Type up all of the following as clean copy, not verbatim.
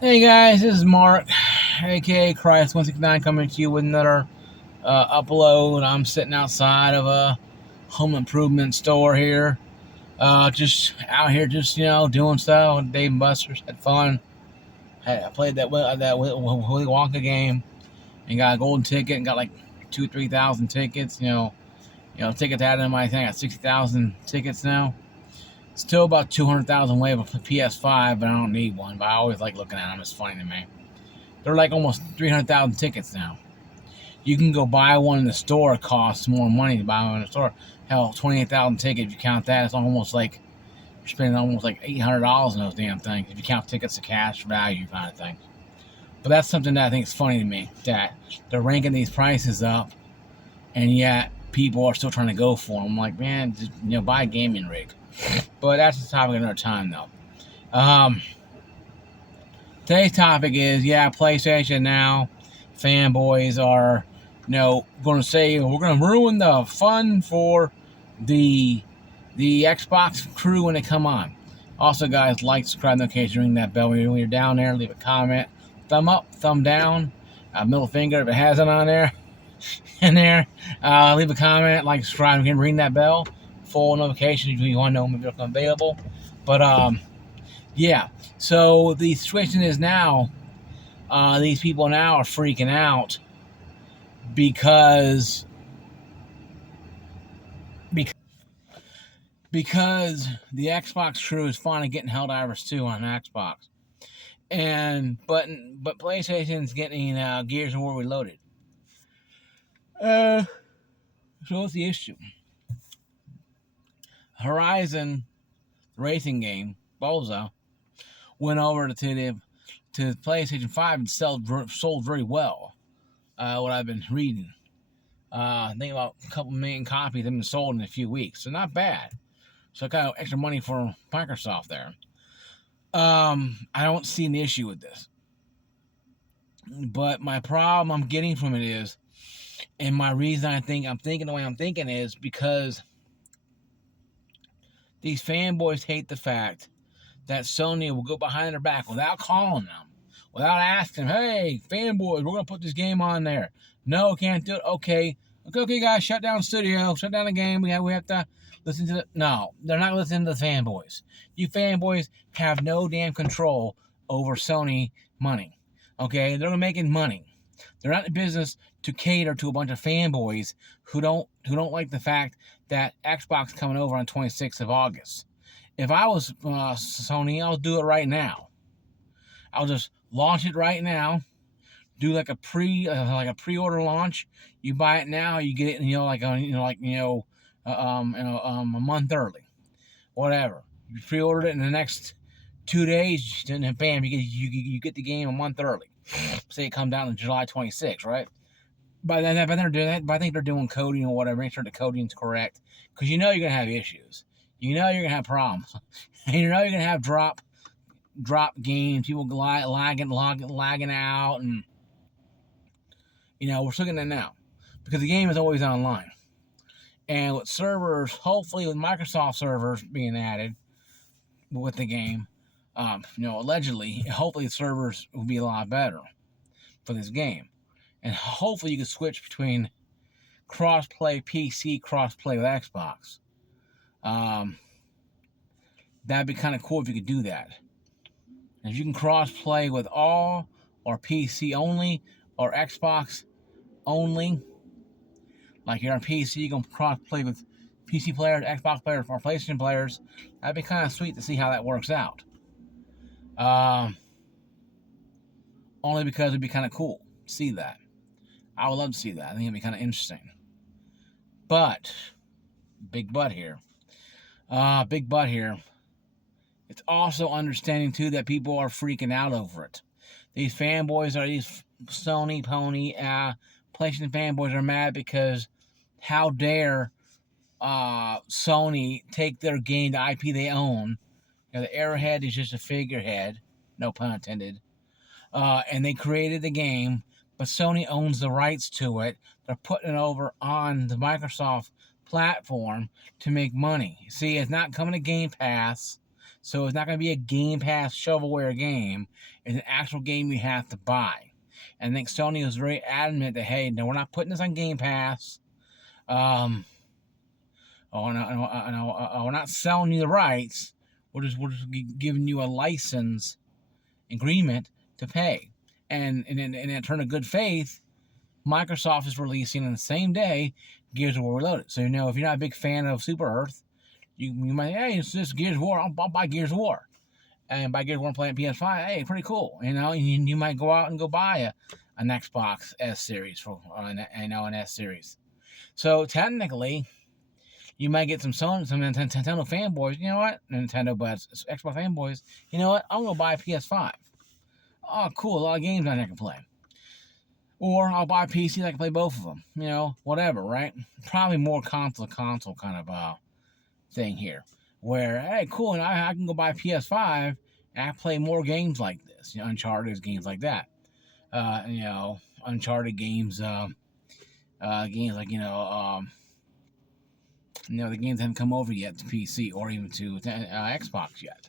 Hey guys, this is Mark, aka Christ169, coming to you with another upload. I'm sitting outside of a home improvement store here, just out here, just doing stuff. Dave and Buster's had fun. I played that Willy Wonka game and got a golden ticket and got like 2-3 thousand tickets. Tickets added in my thing. I got 60,000 tickets now. Still about 200,000 away from a PS5, but I don't need one. But I always like looking at them. It's funny to me. They're like almost 300,000 tickets now. You can go buy one in the store. It costs more money to buy one in the store. Hell, 28,000 tickets. If you count that, it's almost like you're spending almost like $800 on those damn things. If you count tickets to cash value kind of thing. But that's something that I think is funny to me, that they're ranking these prices up, and yet people are still trying to go for them. I'm like, man, just, buy a gaming rig. But that's the topic another time, though. Today's topic is, PlayStation now. Fanboys are, going to say we're going to ruin the fun for the Xbox crew when they come on. Also, guys, like, subscribe, notification, ring that bell when you're down there. Leave a comment, thumb up, thumb down, middle finger if it has it on there. In there, leave a comment, like, subscribe, and ring that bell. Full notifications if you want to know when it's available. But yeah. So the situation is now, these people now are freaking out because because the Xbox crew is finally getting Helldivers 2 on Xbox, but PlayStation's getting Gears of War Reloaded. So what's the issue? Horizon racing game Bozo went over to the PlayStation 5 and sold very well. What I've been reading. I think about a couple million copies have been sold in a few weeks, so not bad. So I got extra money for Microsoft there. I don't see an issue with this, but my problem I'm getting from it is, and my reason I'm thinking the way I'm thinking is because these fanboys hate the fact that Sony will go behind their back without calling them, without asking, hey, fanboys, we're going to put this game on there. No, can't do it. Okay, guys, shut down studio, shut down the game. We have to listen to No, they're not listening to the fanboys. You fanboys have no damn control over Sony money. Okay, they're making money. They're not in business to cater to a bunch of fanboys who don't like the fact that Xbox coming over on 26th of August. If I was Sony, I'll do it right now. I'll just launch it right now. Do like a pre-order launch. You buy it now, you get it, a month early, whatever. You pre-ordered it in the next 2 days, then bam, you get the game a month early. Say it comes down to July 26th, right? By then, they're doing that. But I think they're doing coding or whatever. Make sure the coding's correct, because you're gonna have issues. You're gonna have problems. You're gonna have drop games. People lagging out, and we're still getting that now because the game is always online. And with servers, hopefully with Microsoft servers being added with the game, allegedly, hopefully the servers will be a lot better for this game. And hopefully you can switch between cross-play PC, cross-play with Xbox. That'd be kind of cool if you could do that. And if you can cross-play with all, or PC only, or Xbox only, like you're on PC, you can cross-play with PC players, Xbox players, or PlayStation players. That'd be kind of sweet to see how that works out. Only because it'd be kind of cool to see that. I would love to see that. I think it'd be kind of interesting. But, big but here. It's also understanding, too, that people are freaking out over it. These fanboys are these PlayStation fanboys are mad because how dare Sony take their game, the IP they own. The Arrowhead is just a figurehead, no pun intended. And they created the game, but Sony owns the rights to it. They're putting it over on the Microsoft platform to make money. See, it's not coming to Game Pass. So it's not going to be a Game Pass shovelware game. It's an actual game you have to buy. And I think Sony was very adamant that, hey, no, we're not putting this on Game Pass. We're not selling you the rights. We're just giving you a license agreement to pay. And in a turn of good faith, Microsoft is releasing on the same day Gears of War Reloaded. So, if you're not a big fan of Super Earth, you might, hey, it's just Gears of War. I'll buy Gears of War. And buy Gears of War and play on PS5. Hey, pretty cool. You might go out and go buy an Xbox S series an S series. So technically, you might get some Nintendo fanboys. You know what? Nintendo, but Xbox fanboys. You know what? I'm gonna buy a PS5. Oh, cool! A lot of games I can play. Or I'll buy a PC that I can play both of them. Whatever, right? Probably more console kind of thing here. Where, hey, cool, and I can go buy a PS5 and I play more games like this. Uncharted games like that. Uncharted games, games like, the games haven't come over yet to PC or even to Xbox yet.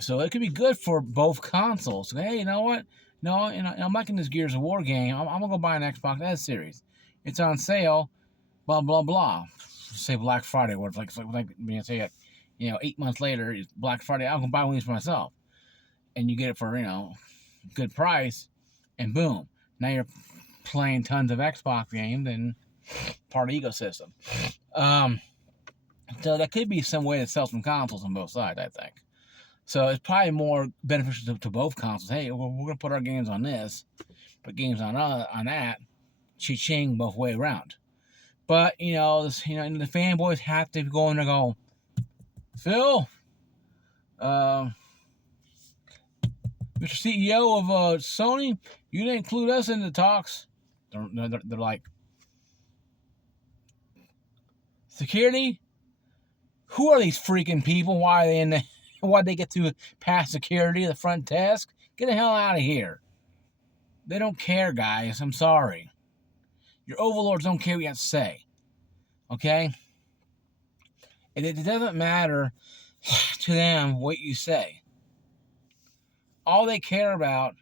So it could be good for both consoles. So, hey, you know what? No, I'm liking this Gears of War game. I'm gonna go buy an Xbox S series. It's on sale. Blah blah blah. Say Black Friday, or say 8 months later, it's Black Friday. I'm gonna buy one of these for myself, and you get it for good price, and boom, now you're playing tons of Xbox games and part of the ecosystem. So that could be some way to sell some consoles on both sides, I think. So it's probably more beneficial to both consoles. Hey, we're going to put our games on this, put games on that, cha-ching both way around. But, the fanboys have to go in and go, Phil, Mr. CEO of Sony, you didn't include us in the talks. They're like, security? Who are these freaking people? Why are they in the... Why'd they get to pass security, the front desk? Get the hell out of here. They don't care, guys. I'm sorry. Your overlords don't care what you have to say. Okay? And it doesn't matter to them what you say. All they care about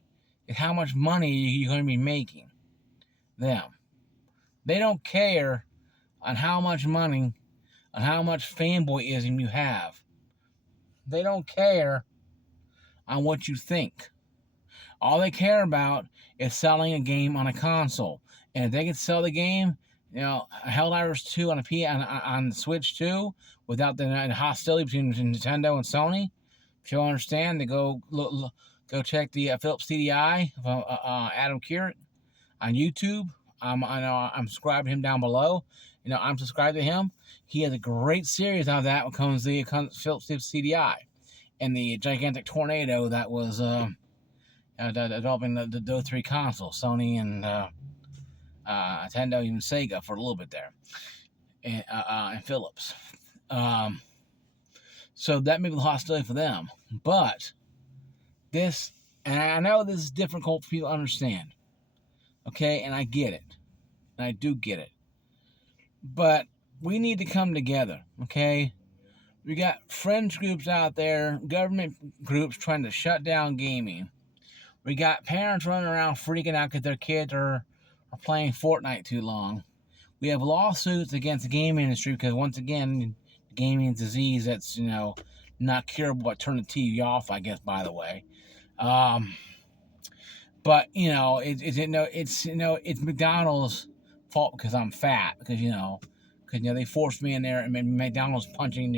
is how much money you're going to be making. Them. They don't care on how much money, on how much fanboyism you have. They don't care on what you think. All they care about is selling a game on a console. And if they can sell the game, Helldivers 2 on the Switch 2, without the hostility between Nintendo and Sony, if you don't understand, to go check the Philips CDI of Adam Kieran on YouTube. I'm subscribed to him down below. I'm subscribed to him. He has a great series on that when it comes to the Philips CDI and the gigantic tornado that was developing those three consoles, Sony and Nintendo, even Sega for a little bit there, and Philips. So that may be the hostility for them. But this, and I know this is difficult for people to understand, okay, and I get it. And I do get it. But we need to come together, okay? We got friends groups out there, government groups trying to shut down gaming. We got parents running around freaking out because their kids are playing Fortnite too long. We have lawsuits against the game industry because, once again, gaming is a disease that's, not curable, but turn the TV off, I guess, by the way. But, it's McDonald's fault because I'm fat, because they forced me in there, and McDonald's punching,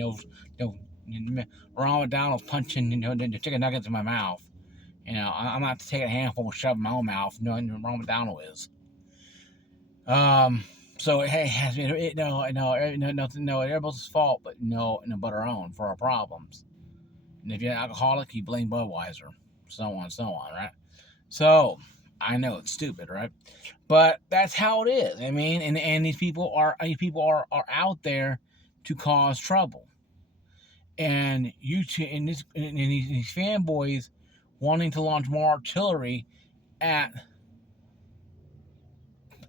Ronald McDonald's punching, the chicken nuggets in my mouth. I'm not to take a handful and shove in my own mouth. Ronald McDonald is. So hey, everybody's fault, but but our own for our problems. And if you're an alcoholic, you blame Budweiser, so on, right? So I know it's stupid, right? But that's how it is. I mean, and these people are out there to cause trouble, and these fanboys wanting to launch more artillery at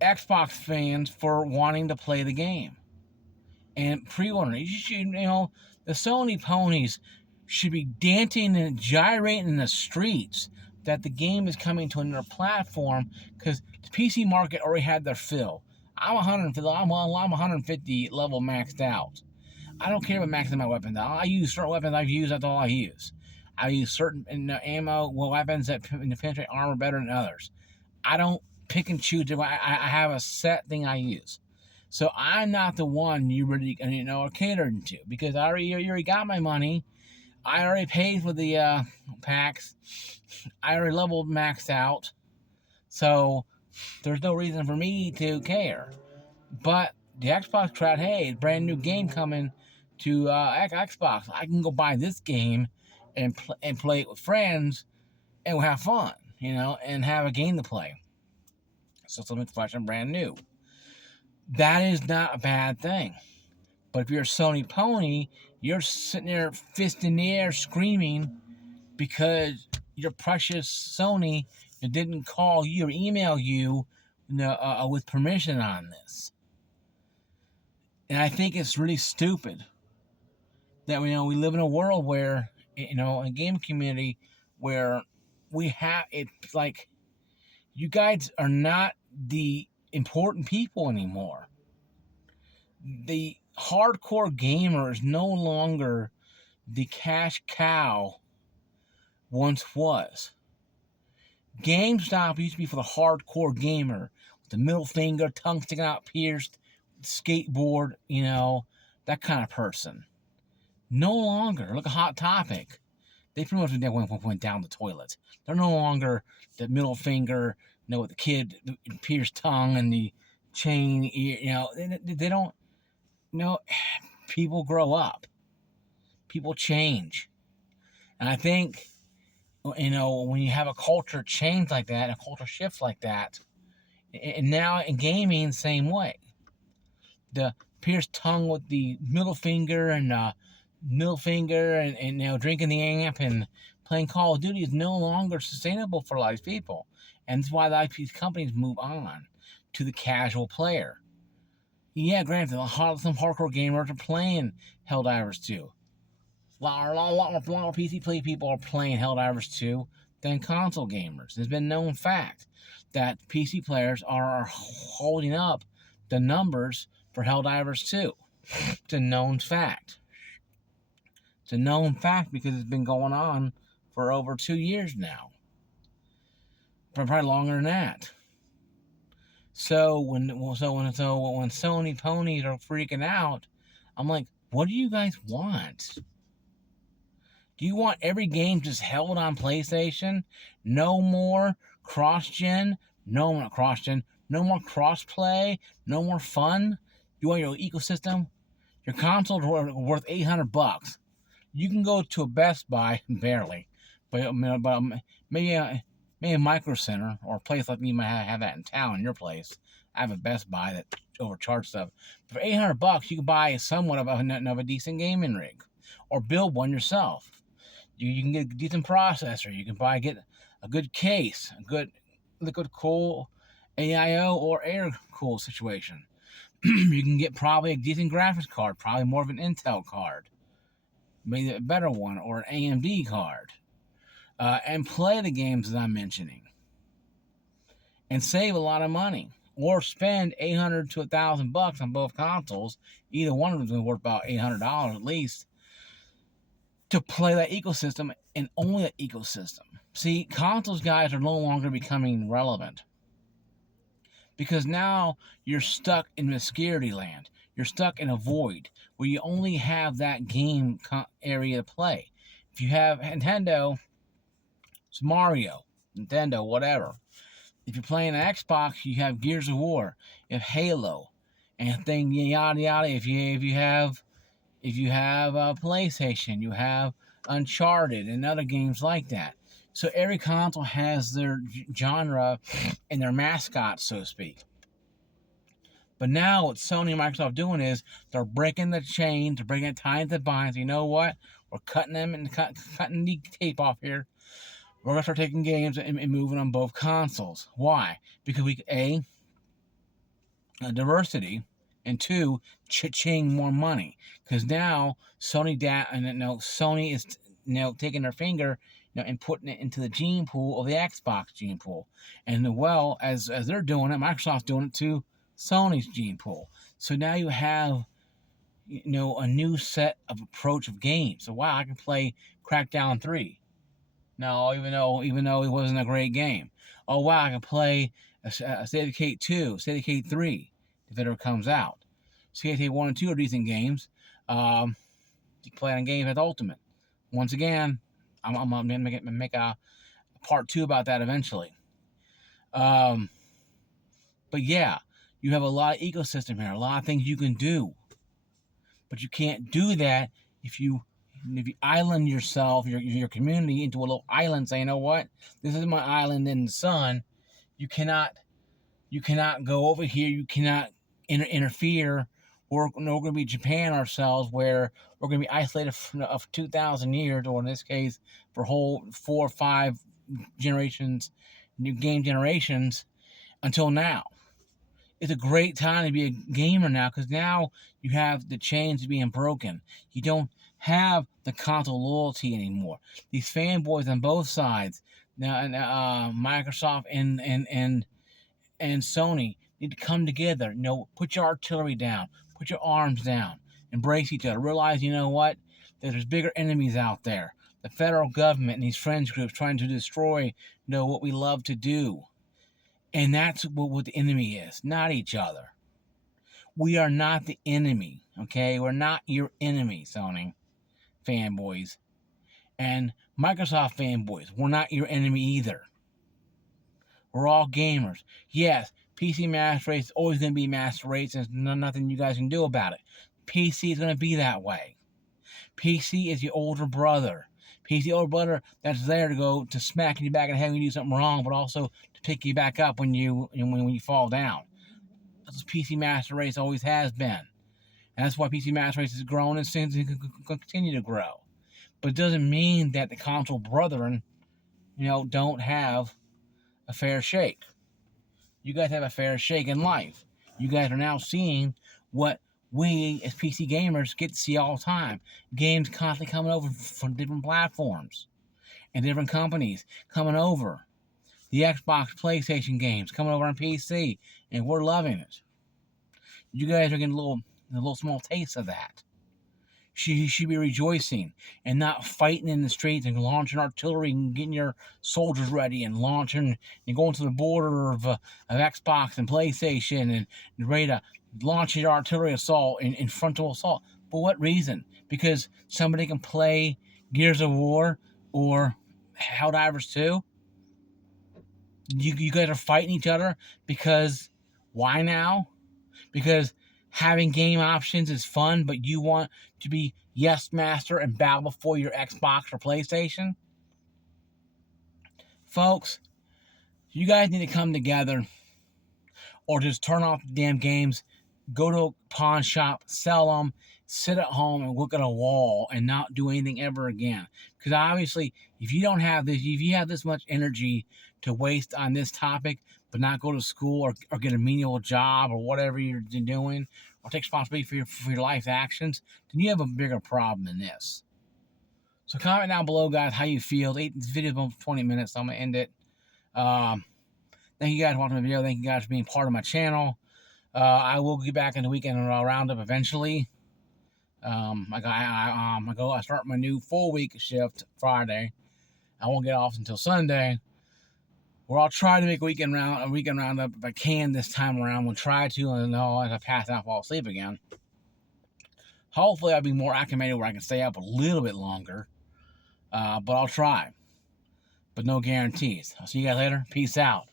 Xbox fans for wanting to play the game and pre-ordering. The Sony ponies should be dancing and gyrating in the streets that the game is coming to another platform, because the PC market already had their fill. I'm 150. I'm 150 level maxed out. I don't care about maxing my weapons. I use certain weapons I've used. That's all I use. I use certain ammo weapons that penetrate armor better than others. I don't pick and choose. I have a set thing I use. So I'm not the one you really are catering to, because I already got my money. I already paid for the packs. I already leveled maxed out. So there's no reason for me to care. But the Xbox crowd, hey, brand new game coming to Xbox. I can go buy this game and play it with friends, and we'll have fun, and have a game to play. So something fresh and brand new. That is not a bad thing. But if you're a Sony pony, you're sitting there fist in the air screaming because your precious Sony didn't call you or email you, with permission on this. And I think it's really stupid that we live in a world where, a game community where we have, it's like, you guys are not the important people anymore. The hardcore gamer is no longer the cash cow once was. GameStop used to be for the hardcore gamer, with the middle finger, tongue sticking out, pierced, skateboard, that kind of person. No longer. Look at Hot Topic. They pretty much went down the toilet. They're no longer the middle finger, with the kid, the pierced tongue and the chain. They don't. People grow up. People change. And I think, when you have a culture change like that, a culture shift like that, and now in gaming, same way. The pierced tongue with the middle finger and drinking the amp and playing Call of Duty is no longer sustainable for a lot of people. And that's why a lot of these companies move on to the casual player. Yeah, granted, some hardcore gamers are playing Helldivers 2. A lot more PC people are playing Helldivers 2 than console gamers. It's been known fact that PC players are holding up the numbers for Helldivers 2. It's a known fact. It's a known fact because it's been going on for over 2 years now. Probably longer than that. So when Sony ponies are freaking out, I'm like, what do you guys want? Do you want every game just held on PlayStation? No more cross-gen? No more cross-gen. No more cross-play? No more fun? You want your ecosystem? Your console's worth $800. You can go to a Best Buy, barely, but maybe a Micro Center or a place like you might have that in town, your place. I have a Best Buy that overcharges stuff. For $800, you can buy somewhat of a decent gaming rig, or build one yourself. You can get a decent processor. You can get a good case, a good liquid cool AIO or air cool situation. You can get probably a decent graphics card, probably more of an Intel card, maybe a better one, or an AMD card, and play the games that I'm mentioning, and save a lot of money, or spend $800 to $1,000 on both consoles. Either one of them is worth about $800 at least to play that ecosystem, and only that ecosystem. See, consoles guys are no longer becoming relevant, because now you're stuck in obscurity land. You're stuck in a void where you only have that game area to play. If you have Nintendo, it's Mario, Nintendo, whatever. If you're playing an Xbox, you have Gears of War, you have Halo, and thing yada yada. If you have PlayStation, you have Uncharted and other games like that. So every console has their genre and their mascot, so to speak. But now what Sony and Microsoft doing is they're breaking the chains, they're breaking the ties that binds. You know what? We're cutting them and cutting the tape off here. We're gonna start taking games and moving on both consoles. Why? Because diversity, and two, cha-ching more money. Because now Sony is taking their finger, and putting it into the gene pool of the Xbox gene pool. And well, as they're doing it, Microsoft's doing it to Sony's gene pool. So now you have, a new set of approach of games. So wow, I can play Crackdown 3. No, even though it wasn't a great game. Oh wow, I can play a State of Decay 2, State of Decay 3 if it ever comes out. State of Decay 1 and 2 are decent games. You can play on games at Ultimate. Once again, I'm gonna make a part 2 about that eventually. But yeah, you have a lot of ecosystem here, a lot of things you can do. But you can't do that if you island yourself, your community into a little island, saying, you know what, this is my island in the sun. You cannot go over here. You cannot interfere. We're going to be Japan ourselves, where we're going to be isolated for 2,000 years, or in this case, for whole 4 or 5 generations, new game generations, until now. It's a great time to be a gamer now, because now you have the chains being broken. You don't have the console loyalty anymore. These fanboys on both sides, now, Microsoft and Sony, need to come together. Put your artillery down, put your arms down, embrace each other. Realize, you know what, that there's bigger enemies out there. The federal government and these friends groups trying to destroy, what we love to do. And that's what the enemy is, not each other. We are not the enemy, okay? We're not your enemy, Sony fanboys. And Microsoft fanboys, we're not your enemy either. We're all gamers. Yes, PC master race is always going to be master race, and there's nothing you guys can do about it. PC is going to be that way. PC is your older brother. PC older brother that's there to smack you back in the head when you do something wrong, but also to pick you back up when you fall down. That's what PC Master Race always has been. And that's why PC Master Race has grown and seems to continue to grow. But it doesn't mean that the console brethren, don't have a fair shake. You guys have a fair shake in life. You guys are now seeing what we as PC gamers get to see all the time. Games constantly coming over from different platforms and different companies coming over. The Xbox, PlayStation games coming over on PC, and we're loving it. You guys are getting a little small taste of that. You should be rejoicing and not fighting in the streets and launching artillery and getting your soldiers ready and launching and going to the border of Xbox and PlayStation and ready to launch your artillery assault and frontal assault. For what reason? Because somebody can play Gears of War or Helldivers 2? You guys are fighting each other because why now? Because having game options is fun, but you want to be yes master and bow before your Xbox or PlayStation? Folks, you guys need to come together or just turn off the damn games, go to a pawn shop, sell them, sit at home and look at a wall and not do anything ever again. Because obviously, if you have this much energy to waste on this topic, but not go to school or get a menial job or whatever you're doing, or take responsibility for your life actions, then you have a bigger problem than this. So comment down below, guys, how you feel. This video is about 20 minutes, so I'm going to end it. Thank you guys for watching my video. Thank you guys for being part of my channel. I will get back in the weekend roundup eventually. I start my new full week shift Friday. I won't get off until Sunday. Where I'll try to make a weekend roundup if I can this time around. We'll try to, and as I pass out, fall asleep again. Hopefully, I'll be more acclimated where I can stay up a little bit longer. But I'll try. But no guarantees. I'll see you guys later. Peace out.